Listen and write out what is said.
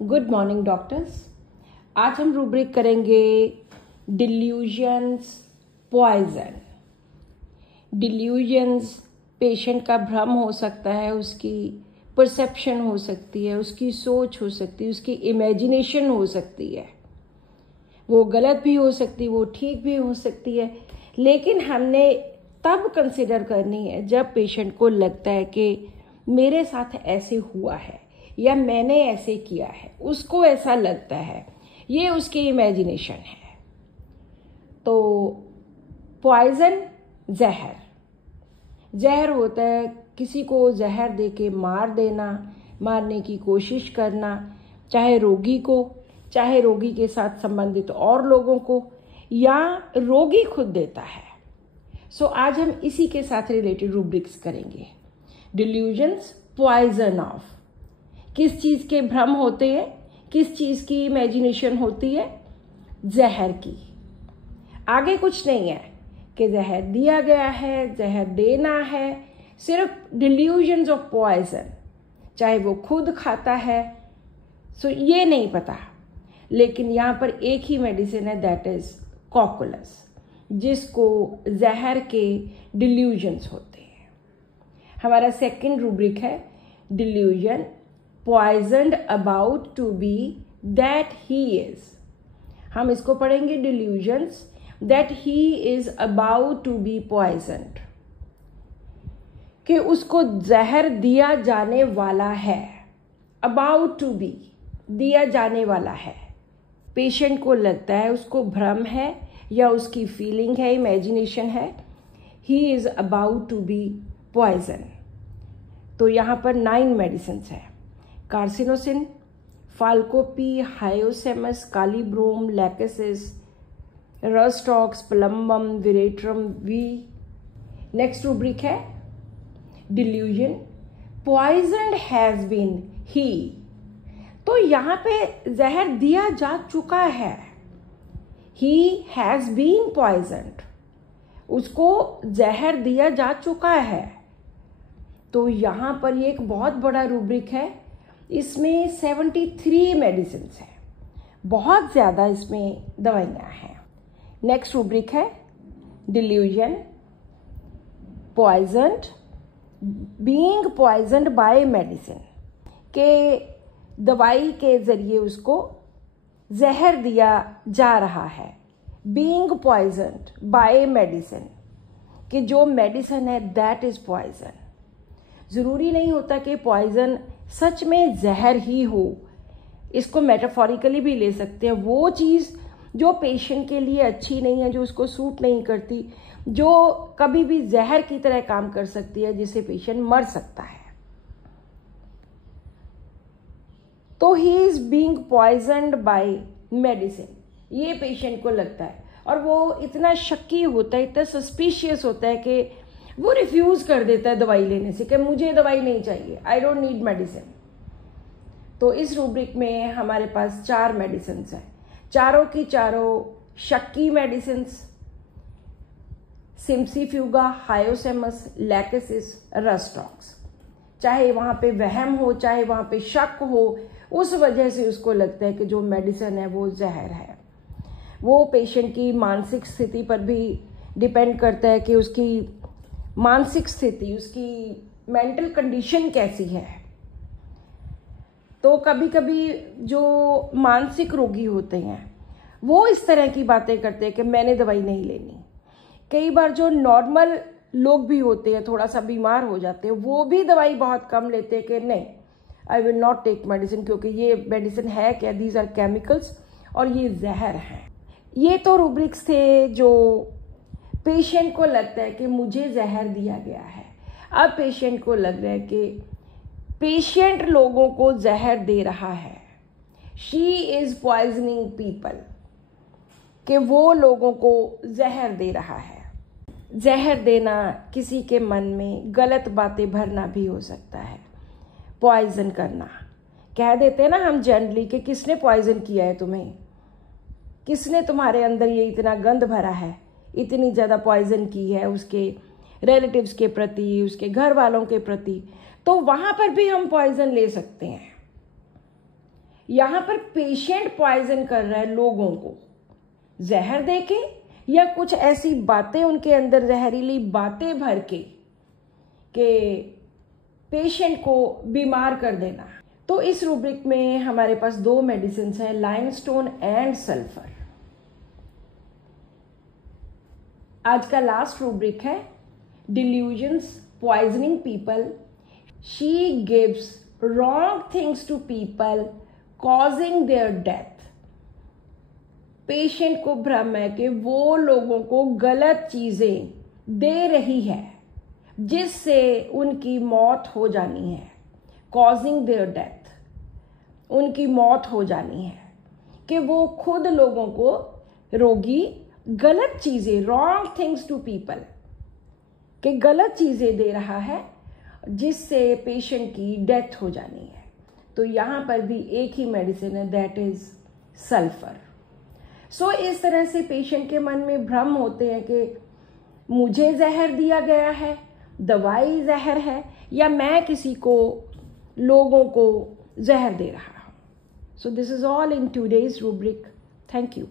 Good morning doctors. आज हम rubric करेंगे डिल्यूजन्स पॉइजन। डिल्यूजन्स पेशेंट का भ्रम हो सकता है, उसकी परसेप्शन हो सकती है, उसकी सोच हो सकती है, उसकी इमेजिनेशन हो सकती है। वो गलत भी हो सकती है, वो ठीक भी हो सकती है, लेकिन हमने तब कंसिडर करनी है जब पेशेंट को लगता है कि मेरे साथ ऐसे हुआ है या मैंने ऐसे किया है, उसको ऐसा लगता है, ये उसकी इमेजिनेशन है। तो पॉइजन जहर होता है, किसी को जहर देके मार देना, मारने की कोशिश करना, चाहे रोगी को, चाहे रोगी के साथ संबंधित और लोगों को, या रोगी खुद देता है। सो आज हम इसी के साथ रिलेटेड रूब्रिक्स करेंगे। डिल्यूजन्स पॉइजन ऑफ, किस चीज़ के भ्रम होते हैं, किस चीज़ की इमेजिनेशन होती है? जहर की। आगे कुछ नहीं है कि जहर दिया गया है, जहर देना है, सिर्फ डिल्यूजन्स ऑफ पॉइजन। चाहे वो खुद खाता है, सो ये नहीं पता, लेकिन यहाँ पर एक ही मेडिसिन है, दैट इज कॉकुलस, जिसको जहर के डिल्यूजन्स होते हैं। हमारा सेकंड रूब्रिक है delusion poisoned about to be that he is. हम इसको पढ़ेंगे delusions that he is about to be poisoned, कि उसको जहर दिया जाने वाला है। अबाउट टू बी, दिया जाने वाला है। पेशेंट को लगता है, उसको भ्रम है या उसकी फीलिंग है, इमेजिनेशन है, he is about to be poison. तो यहाँ पर 9 मेडिसिन है। कार्सिनोसिन, फाल्कोपी, hyoscyamus, kali brom, lachesis, rhus tox, plumbum, veratrum V. Next rubric है delusion poisoned has been he. तो यहाँ पे जहर दिया जा चुका है, ही हैज बीन पॉइजनड, उसको जहर दिया जा चुका है। तो यहाँ पर ये एक बहुत बड़ा रूब्रिक है, इसमें 73 मेडिसिन है, बहुत ज़्यादा इसमें दवाइयाँ हैं। नेक्स्ट रूब्रिक है delusion poisoned being poisoned by medicine, के दवाई के जरिए उसको जहर दिया जा रहा है। बीइंग पॉइजनड बाय मेडिसिन, कि जो मेडिसिन है दैट इज पॉइजन। ज़रूरी नहीं होता कि पॉइजन सच में जहर ही हो, इसको मेटाफोरिकली भी ले सकते हैं। वो चीज़ जो पेशेंट के लिए अच्छी नहीं है, जो उसको सूट नहीं करती, जो कभी भी जहर की तरह काम कर सकती है, जिससे पेशेंट मर सकता है। तो he is being poisoned by medicine, ये पेशेंट को लगता है, और वो इतना शक्की होता है, इतना सस्पिशियस होता है कि वो रिफ्यूज कर देता है दवाई लेने से, कि मुझे दवाई नहीं चाहिए, आई डोंट नीड मेडिसिन। तो इस रूब्रिक में हमारे पास 4 मेडिसिन हैं, चारों की चारों शक्की मेडिसिन, सिम्सीफ्यूगा, हायोसेमस, लैकेसिस, रस्टॉक्स। चाहे वहाँ पे वहम हो, चाहे वहाँ पे शक हो, उस वजह से उसको लगता है कि जो मेडिसिन है वो जहर है। वो पेशेंट की मानसिक स्थिति पर भी डिपेंड करता है कि उसकी मानसिक स्थिति, उसकी मेंटल कंडीशन कैसी है। तो कभी कभी जो मानसिक रोगी होते हैं वो इस तरह की बातें करते हैं कि मैंने दवाई नहीं लेनी। कई बार जो नॉर्मल लोग भी होते हैं, थोड़ा सा बीमार हो जाते हैं, वो भी दवाई बहुत कम लेते हैं कि नहीं, I will not take medicine, क्योंकि ये मेडिसिन है क्या, दीज आर केमिकल्स और ये जहर है। ये तो रूब्रिक्स थे जो पेशेंट को लगता है कि मुझे जहर दिया गया है। अब पेशेंट को लग रहा है कि पेशेंट लोगों को जहर दे रहा है, शी इज पॉइजनिंग पीपल, कि वो लोगों को जहर दे रहा है। जहर देना किसी के मन में गलत बातें भरना भी हो सकता है। पॉइजन करना, कह देते हैं ना हम जनरली कि किसने पॉइजन किया है तुम्हें, किसने तुम्हारे अंदर ये इतना गंद भरा है, इतनी ज़्यादा पॉइजन की है उसके रिलेटिव्स के प्रति, उसके घर वालों के प्रति। तो वहाँ पर भी हम पॉइजन ले सकते हैं यहाँ पर पेशेंट पॉइजन कर रहा है लोगों को जहर देके या कुछ ऐसी बातें उनके अंदर जहरीली बातें भर के पेशेंट को बीमार कर देना। तो इस रूब्रिक में हमारे पास 2 मेडिसिन हैं, लाइमस्टोन एंड सल्फर। आज का लास्ट रूब्रिक है delusions poisoning people. She gives wrong things to people causing their death. Patient को भ्रम है कि वो लोगों को गलत चीजें दे रही है जिससे उनकी मौत हो जानी है। कॉजिंग देयर डेथ, उनकी मौत हो जानी है, कि वो खुद लोगों को रोगी गलत चीजें, रॉन्ग थिंग्स टू पीपल, कि गलत चीजें दे रहा है जिससे पेशेंट की डेथ हो जानी है। तो यहां पर भी एक ही मेडिसिन है, दैट इज सल्फर। सो इस तरह से पेशेंट के मन में भ्रम होते हैं कि मुझे जहर दिया गया है, दवाई जहर है, या मैं किसी को, लोगों को जहर दे रहा हूं। So this is all in today's rubric. Thank you.